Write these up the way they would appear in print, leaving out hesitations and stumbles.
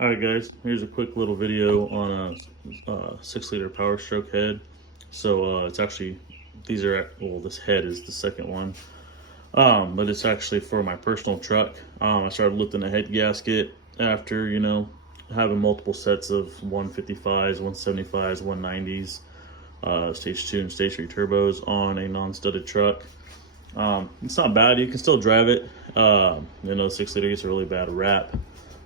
Alright guys, here's a quick little video on a 6-liter Power Stroke head. So it's actually, well, this head is the second one. But it's actually for my personal truck. I started lifting the head gasket after, having multiple sets of 155s, 175s, 190s, stage 2 and stage 3 turbos on a non-studded truck. It's not bad, you can still drive it. 6-liter gets a really bad rap.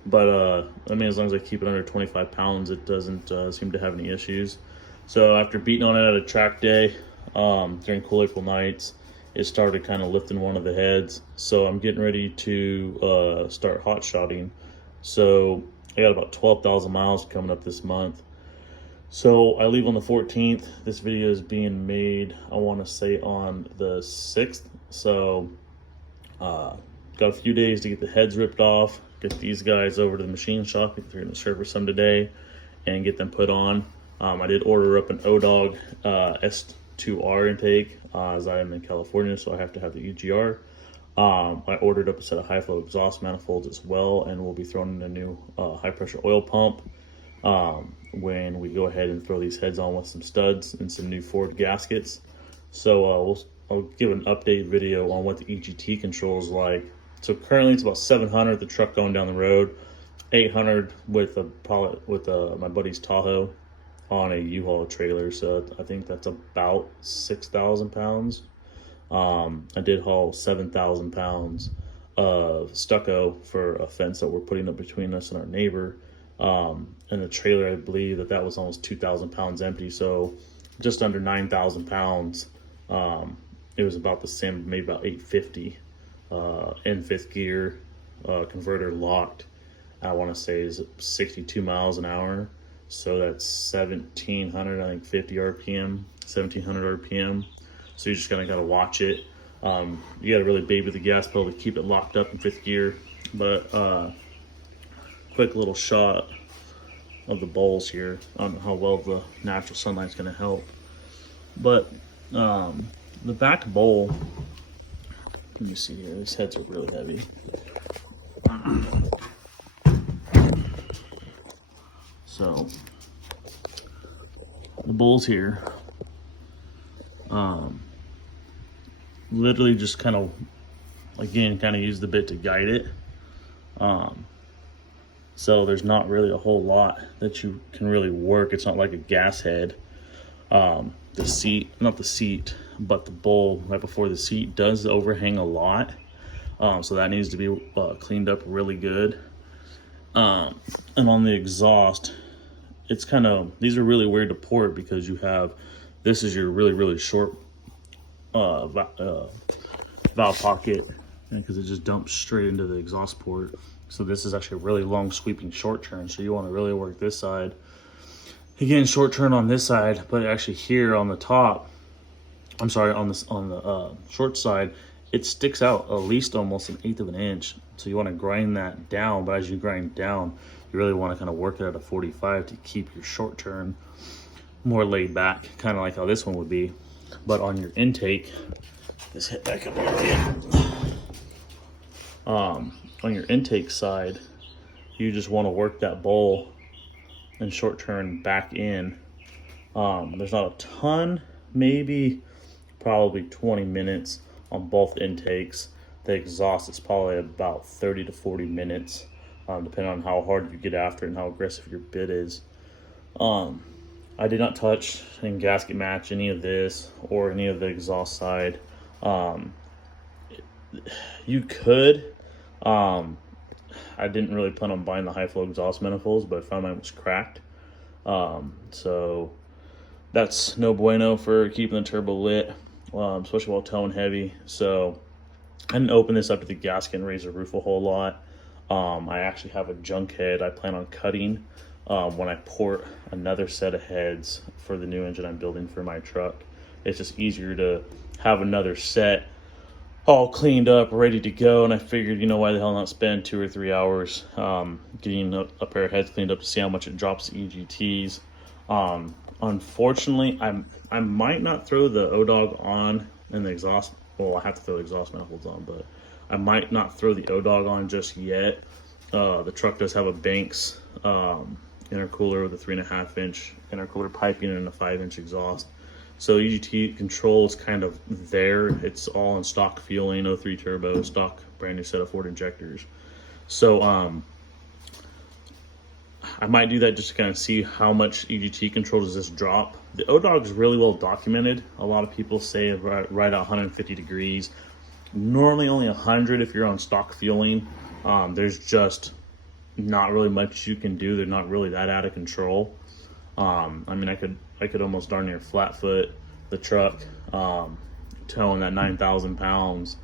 But I mean, as long as I keep it under 25 pounds, it doesn't seem to have any issues. So after beating on it at a track day during cool April nights, it started kind of lifting one of the heads. So I'm getting ready to start hot shotting. So I got about 12,000 miles coming up this month. So I leave on the 14th. This video is being made, I want to say, on the 6th. So got a few days to get the heads ripped off, get these guys over to the machine shop if they're going to service them today, and get them put on. I did order up an ODOG S2R intake, as I am in California, so I have to have the EGR. I ordered up a set of high flow exhaust manifolds as well, and we'll be throwing in a new high pressure oil pump when we go ahead and throw these heads on with some studs and some new Ford gaskets. So I'll give an update video on what the EGT control is like. So currently it's about 700, the truck going down the road, 800 with my buddy's Tahoe on a U-Haul trailer. So I think that's about 6,000 pounds. I did haul 7,000 pounds of stucco for a fence that we're putting up between us and our neighbor. And the trailer, I believe that was almost 2,000 pounds empty. So just under 9,000 pounds. It was about the same, maybe about 850. In fifth gear, converter locked, I want to say is 62 miles an hour. So that's 1700, I think 50 RPM, 1700 RPM. So you just kind of got to watch it. You got to really baby the gas pedal to keep it locked up in fifth gear. But quick little shot of the bowls here. I don't know how well the natural sunlight's going to help. But the back bowl, let me see here, these heads are really heavy. So the bowls here, literally just kind of use the bit to guide it. So there's not really a whole lot that you can really work. It's not like a gas head. The seat, not the seat, but the bowl right before the seat does overhang a lot. So that needs to be cleaned up really good. And on the exhaust, it's these are really weird to port because this is your really short valve pocket, because it just dumps straight into the exhaust port. So this is actually a really long sweeping short turn. So you want to really work this side. Again, short turn on this side, but actually here on the top, on the short side, it sticks out at least almost 1/8 of an inch. So you want to grind that down, but as you grind down, you really want to kind of work it at a 45 to keep your short turn more laid back, kind of like how this one would be. But on your intake, let's hit back up a little bit. On your intake side, you just want to work that bowl and short turn back in. There's not a ton, probably 20 minutes on both intakes. The exhaust is probably about 30 to 40 minutes, depending on how hard you get after it and how aggressive your bit is. I did not touch and gasket match any of this or any of the exhaust side. You could. I didn't really plan on buying the high flow exhaust manifolds, but I found mine was cracked. So that's no bueno for keeping the turbo lit, especially while towing heavy. So I didn't open this up to the gasket and raise the roof a whole lot. I actually have a junk head I plan on cutting when I port another set of heads for the new engine I'm building for my truck. It's just easier to have another set all cleaned up, ready to go, and I figured, why the hell not spend 2 or 3 hours getting a pair of heads cleaned up to see how much it drops the EGTs. Unfortunately, I might not throw the ODOG on and the exhaust. Well, I have to throw the exhaust manifolds on, but I might not throw the ODOG on just yet. The truck does have a Banks intercooler with a 3.5-inch intercooler piping and a 5-inch exhaust. So EGT control is kind of there. It's all in stock fueling, 03 turbo, stock brand new set of Ford injectors. So I might do that just to kind of see how much EGT control does this drop. The ODOG is really well documented. A lot of people say right at 150 degrees. Normally only 100 if you're on stock fueling. There's just not really much you can do. They're not really that out of control. I mean, I could almost darn near flat foot the truck, towing that 9,000 pounds.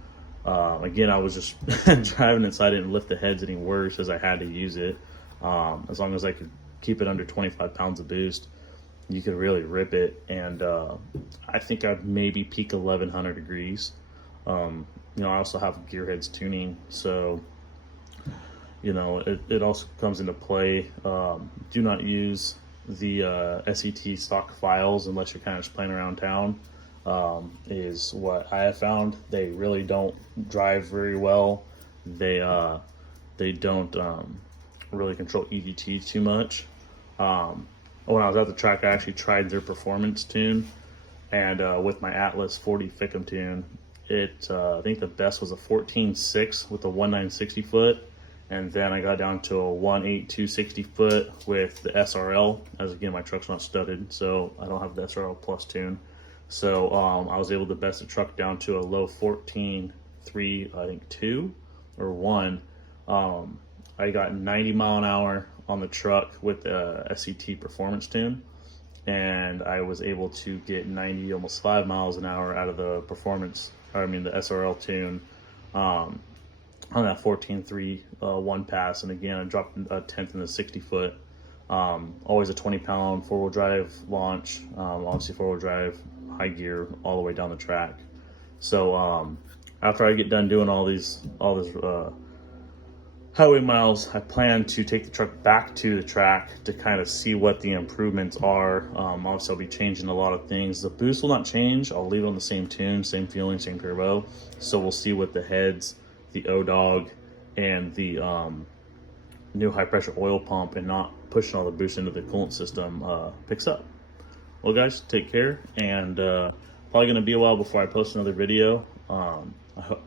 Again, I was just driving it, so I didn't lift the heads any worse as I had to use it. As long as I could keep it under 25 pounds of boost, you could really rip it. And I think I'd maybe peak 1100 degrees. You know, I also have gearheads tuning, so you know it also comes into play. Do not use the SET stock files unless you're kind of just playing around town. Is what I have found. They really don't drive very well. They don't really control EGT too much. When I was at the track, I actually tried their performance tune, and with my Atlas 40 Ficum tune, I think the best was a 14.6 with a 1960 foot, and then I got down to a 18260 foot with the SRL. As again, my truck's not studded, so I don't have the SRL plus tune. So I was able to best the truck down to a low 14.3, I think 2 or 1. I got 90 mile an hour on the truck with the SET performance tune, and I was able to get 90, almost 5 miles an hour out of the the SRL tune on that 14.3 one pass. And again, I dropped a 10th in the 60 foot. Always a 20-pound four-wheel drive launch, obviously four-wheel drive, high gear all the way down the track. So after I get done doing all this highway miles, I plan to take the truck back to the track to kind of see what the improvements are. Obviously, I'll be changing a lot of things. The boost will not change. I'll leave it on the same tune, same fueling, same turbo. So we'll see what the heads, the ODOG, and the new high-pressure oil pump and not pushing all the boost into the coolant system picks up. Well, guys, take care, and probably going to be a while before I post another video.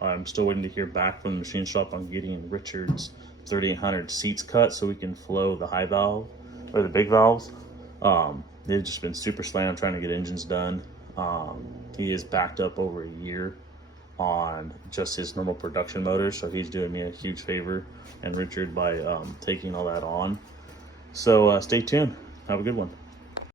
I'm still waiting to hear back from the machine shop on getting Richard's 3800 seats cut so we can flow the high valve or the big valves. They've just been super slammed trying to get engines done. He is backed up over a year on just his normal production motors, so he's doing me a huge favor and Richard by taking all that on. So stay tuned. Have a good one.